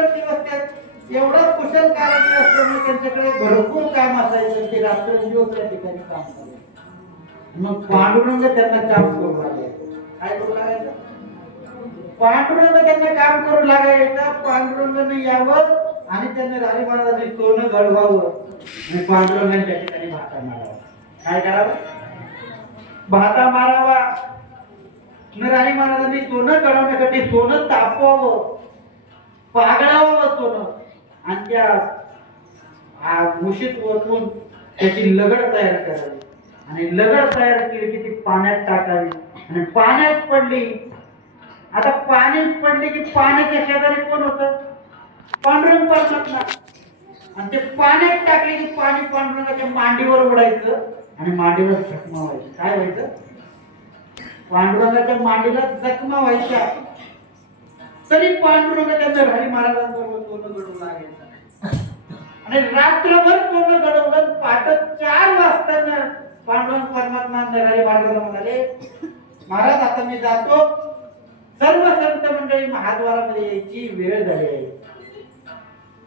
रात्रंदिवस त्यात एवढं कुशल कारागीर असल्यामुळे त्यांच्याकडे भरपूर काम असायचं ते रात्रंदिवस त्या ठिकाणी काम करायचं मग पांडुरंग त्यांना काम करू लागले. काय करू लागायचं? पांडुरंग त्यांना काम करू लागायचं. पांडुरंगाने यावं आणि त्यांना राणी महाराजांनी सोनं घडवावं. आणि पांडुरंगाने त्या ठिकाणी भाता मारावा. काय करावं? भाता मारावा. न राणी महाराजांनी सोनं घडवण्यासाठी सोनं तापवावं. पागडावर सोनं आणि त्या मुशीत वरून त्याची लगड तयार करावी. आणि लगड तयार केली की ती पाण्यात टाकावी. आणि पाण्यात पडली आता पाण्यात पडली की पाण्याच्या शेजारी कोण होतं? पांडुरंग परमात्मा. आणि ते पाण्यात टाकले की पाणी पांडुरंगाच्या मांडीवर उडायचं आणि मांडीवर जखमा व्हायचं. काय व्हायचं? पांडुरंगाच्या मांडीला जखमा व्हायच्या. तरी पांडुरंग त्यांच्या हरी महाराजांबरोबर पूर्ण घडवून लागायचं आणि रात्रभर पूर्ण घडवलं पाठ चार वाजताना पांडुरंग परमात्मा हरी महाराजांना म्हणाले महाराज आता मी जातो. सर्व संत मंडळी महाद्वारामध्ये यायची वेळ झाली आहे.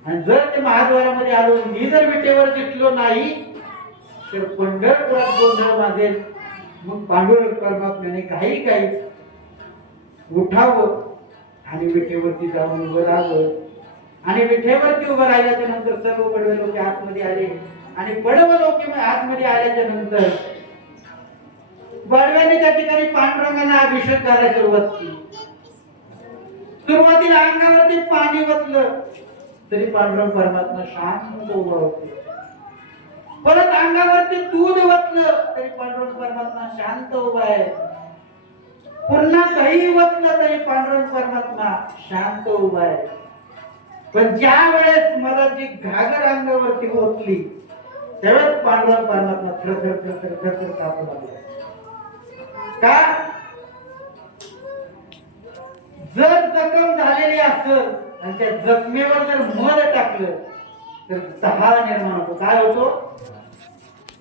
आणि जर ते महाद्वारामध्ये आलो मी जर विटेवर दिसलो नाही तर पंढरपुरात गोंधळ वाजेल मग पांडुरंग परमात्म्याने काही काही उठावं. आणि विठेवरती जाऊन उभं राहिलं आणि विठेवरती उभं राहिल्याच्या नंतर सर्व पडवे लोक आतमध्ये आले. आणि पडव लोक आतमध्ये आल्याच्यानंतर बडव्याने त्या ठिकाणी पांडुरंगांना अभिषेक करायला सुरुवात केली. सुरुवातीला अंगावरती पाणी वतलं. तरी पांडुरंग परमात्मा शांत उभा होते. परत अंगावरती दूध वतलं. तरी पांडुरंग परमात्मा शांत उभा आहे. पुन्हा काही वतलं तरी पांडुरंग परमात्मा शांत उभा आहे. पण ज्या वेळेस मला जी घागर अंगावरती ओतली त्यावेळेस पांडुरंग परमात्मा थर थर थर कापू लागला. का? जर जखम झालेली असेल आणि त्या जखमेवर जर मध टाकलं तर दहा निर्माण होतो. काय होतो?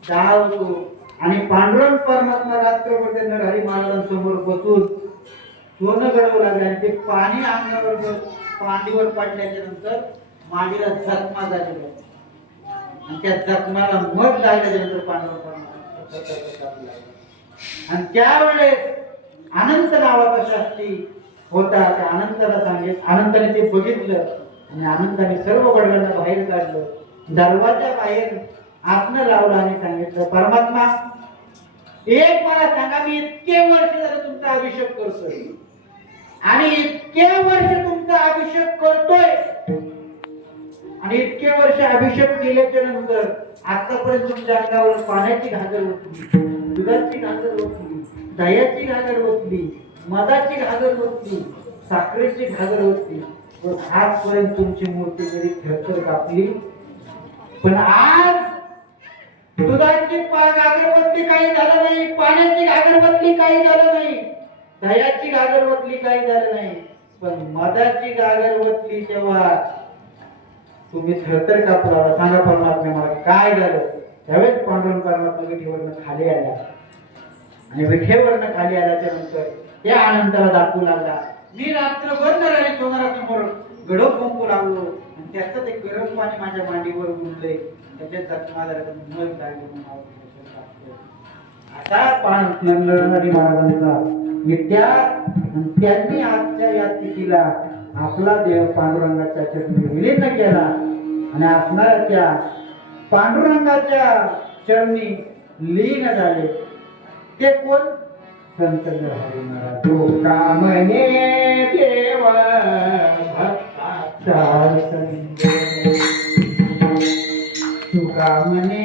दहा होतो. आणि पांडुरंग परमात्मा रात्रभर नरहरी महाराजांसमोर बसून सोनं घडवू लागले आणि ते पाणी अंगावर पाणीवर पडल्याच्या नंतर मांडीला जखमा झालेली आणि त्या जखमाला मध लागल्याच्या नंतर पांडुरंग परमात्मा आणि त्यावेळेस अनंत नावाचा शास्त्री होता. त्या अनंताला सांगित अनंताने ते बघितलं आणि अनंताने सर्व गडव्यांना बाहेर काढलं. दरवाजा बाहेर आत्म लावलं आणि सांगितलं परमात्मा एक मला सांगा मी इतके वर्ष झालं तुमचा अभिषेक करतोय. आणि इतके वर्ष तुमचा अभिषेक करतोय. आणि इतके वर्ष अभिषेक केल्याच्यानंतर आतापर्यंत तुमच्या अंगावर पाण्याची घागर होती दुधाची घागर होती दह्याची घागर होती मधाची घागर होती साखरेची घागर होती पण आजपर्यंत तुमची मूर्ती जरी थरथर कापली पण आज दुधाची पाग अगरबत्ती काही झालं नाही पाण्याची अगरबत्ती काही झालं नाही दह्याची अगरबत्ती काही झालं नाही पण मधाची अगरबत्ती तेव्हा तुम्ही थरथर कापू सांगा परमात्मा मला काय झालं? त्यावेळेस पांडुरंग परमात्मा विठेवरनं खाली आला आणि विठेवरनं खाली आला त्यानंतर त्या आनंदाला दाखवू लागला. मी रात्रभर नरारी सोनारासमोर गडो कुंकू लागलो आणि त्याचं ते गरम पाणी माझ्या मांडीवर उडले त्याच्यात जखमा झाल्या मग लागले म्हणून असा पान नरहरी महाराजांचा इतिहास त्यांनी आजच्या या स्थितीला आपला देव पांडुरंगाच्या चरणी विलीन केला. आणि असणाऱ्या त्या पांडुरंगाच्या चरणी लीन झाले. ते कोण? संत नरहरी महाराज. तो कामने देवा भक्ताचा संग तुका म्हणे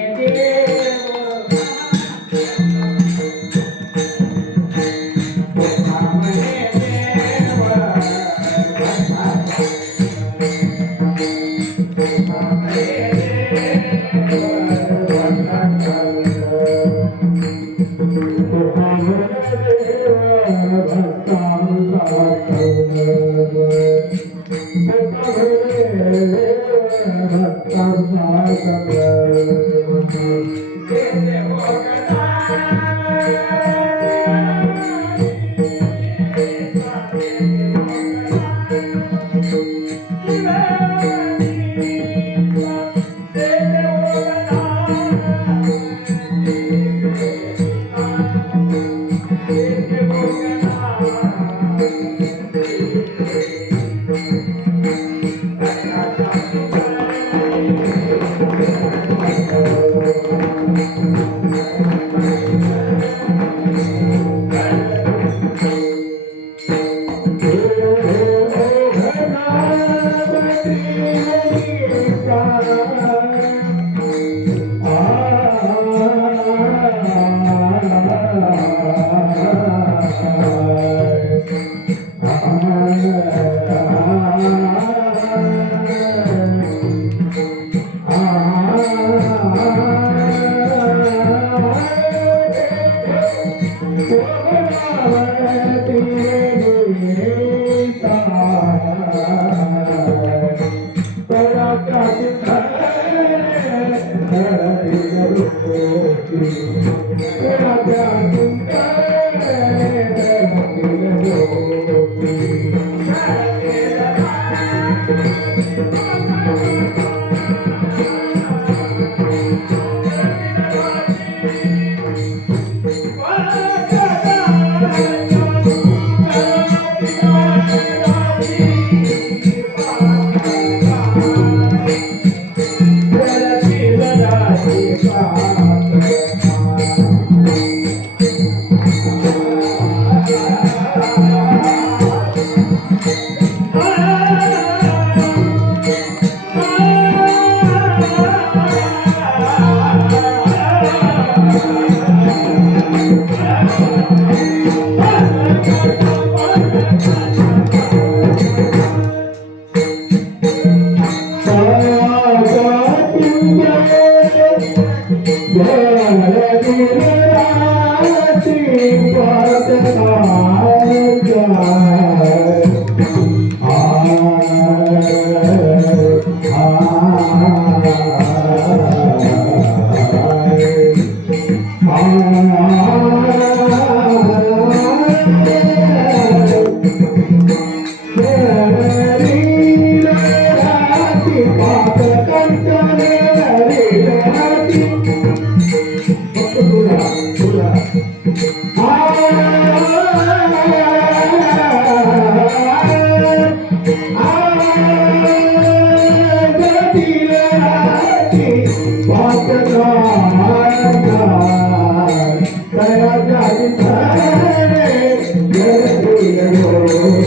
Yeah.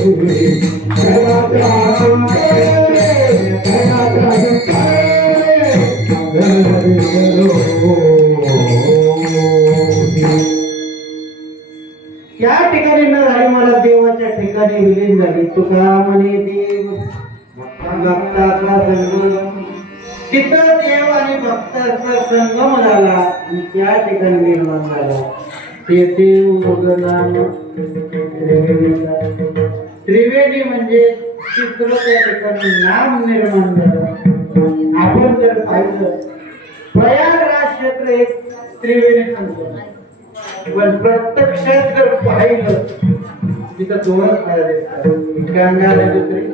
या ठिकाणी न झाली मला देवाच्या ठिकाणी विलीन झाली. तुका म्हणे देव भक्ताचा संगम. तिथं देव आणि भक्ताचा संगम झाला. आणि त्या ठिकाणी निर्माण झाला. ते उगला त्रिवेणी म्हणजे चित्र त्या ठिकाणी नाम निर्माण झालं. आपण जर पाहिलं प्रयागराज क्षेत्र एक त्रिवेणी संगम पण प्रत्यक्षात जर पाहिलं तिथं दोन गंगा नदी दुसरी.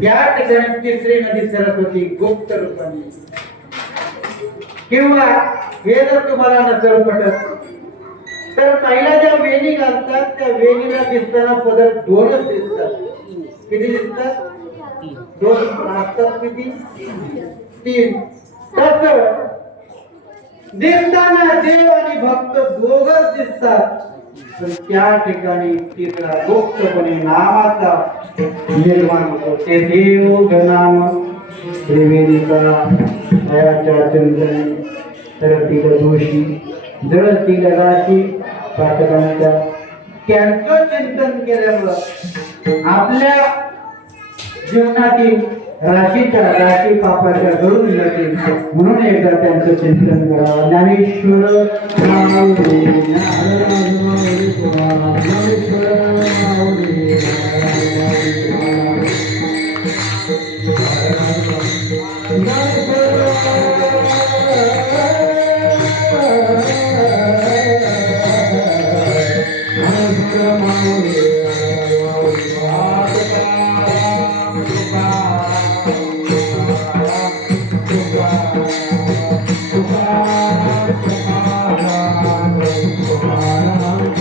त्या ठिकाणी तिसरी नदी सरत होती गुप्त रूपाने किंवा हे जर तुम्हाला नसेल पटत तर पहिला ज्या वेणी घालतात त्या वेणीला दिसताना पदर दोनच दिसतात. किती दिसतात? दोन असतात किती? तीन. तस दिसताना देव आणि भक्त दोघच दिसतात. पण त्या ठिकाणी तिसरा गोप्तपणे नावाचा निर्माण होतो. ते देव नाम त्रिवेणीचा दयाच्या तर सरतील दोषी जळतील राशी पाठकांच्या. त्यांचं चिंतन केल्यामुळं आपल्या जीवनातील राशीच्या राशी पापाच्या घडून जातील. म्हणून एकदा त्यांचं चिंतन करावं. ज्ञानेश्वर ज्ञानेश्वर